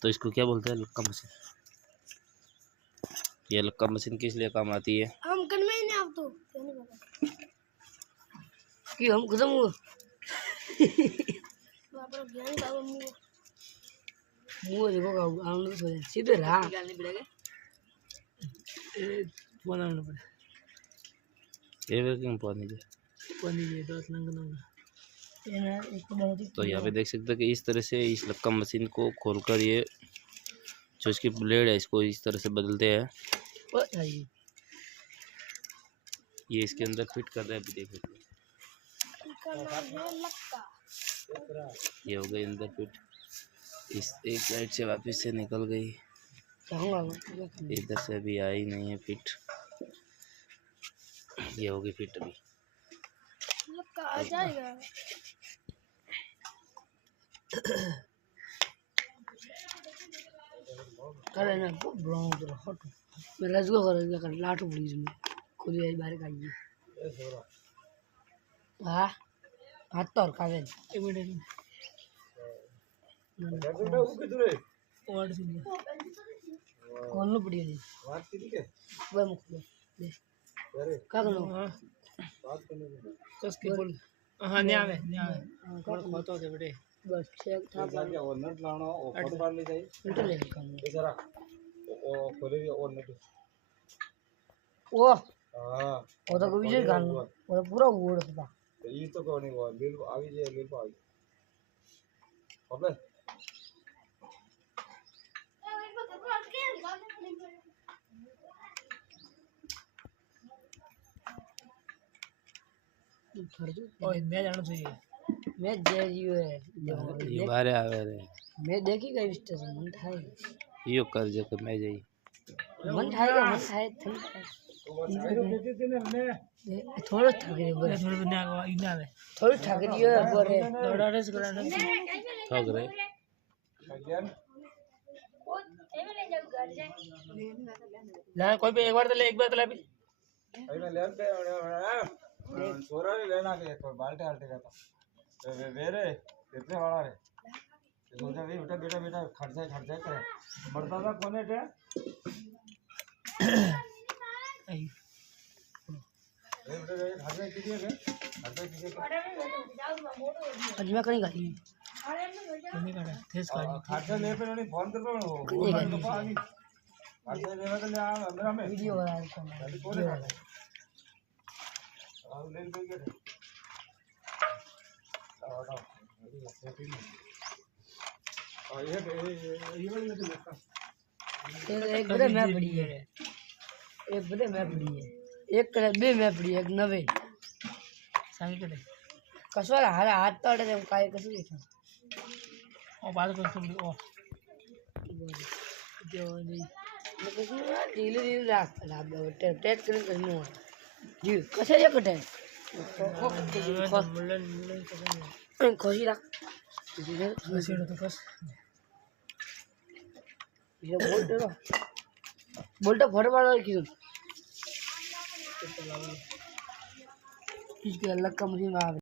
तो इसको क्या बोलते हैं, लक्का मशीन? ये लक्का मशीन किस लिए काम आती है? हम कन में नहीं, आप तो कि हम खत्म हुआ बापर ज्ञान बाबा मुंह देखो का आनंद से सीधे रहा निकालने पड़ेगा, बनाना पड़ेगा ये वर्किंग पानी है। 10 नंग तो यहाँ पे देख सकते हैं कि इस तरह से इस लक्का मशीन को खोलकर ये जो इसकी ब्लेड है इसको इस तरह से बदलते हैं। ये इसके अंदर फिट कर रहे हैं, अभी देख सकते हैं। ये हो गई अंदर फिट, इस एक साइड से वापस से निकल गई, इधर से अभी आई नहीं है फिट। ये होगी फिट अभी आ जाएगा। करे ना ब्राउन तो हट मैं रजगो कर लाटू प्लीज में खुद आई बाहर खाइए हां हाथ तो कावे इमीडिएटली बेटा वो किधर है और से कौन लो पड़ी है बात की है वो मुख दे अरे का करो बात करने कस के बोल हां नहीं आवे कौन खोतो दे बेटे बस चेक था जाके और नट लाना और फोटो काट ले जाए नट ले काम ये जरा ओ खोले और नट ओ हां वो तो कोई जगह गाल वो पूरा वोड़ था ये तो कोनी वो बिल आवी जे बिल आ गई अबे ओए मैं जाना चाहिए मैं जेरियो है ये बाहर आवे रे मैं देखी गई स्टेशन मन थाय यो कर जे के मैं जाई मन थाय थम थोड़ा ठाकरे बोले थोड़ा बना इना आवे थोड़ी ठाकरी है बोले दौड़ाड़े से कराने ठग रे ला कोई भी एक बार तो ले भी अरे ले पे छोरा ने लेना के कोई बाल्टी आल्टी का तो वेरे कितने वाला रे सोचा भी बेटा बेटा बेटा खर्चा करे मरता था कोने टे आई बेटा खर्चा कितने के आज मैं कहीं गई नहीं काटा फेस काट खर्चा ले पे नहीं फोन कर रहा हूं तो पानी खर्चा लेना तो ले आ अंदर में वीडियो बना रहा हूं आओ ले के आओ और ये वाली तो देखा एक बड़े मैं पड़ी है एक बड़े मैं पड़ी है एक करे बे मैं पड़ी एक नवे सांगी करे कसवाला हाथ तोड़े दे काय कसं देता ओ बात कर तुम ओ जो नहीं मैं कसं रील राख टेट करनो जी कसे जे कटे खोजी रख सीढ़ो तो बस ये बोलता फट मारो की इसके अलग का मशीन आ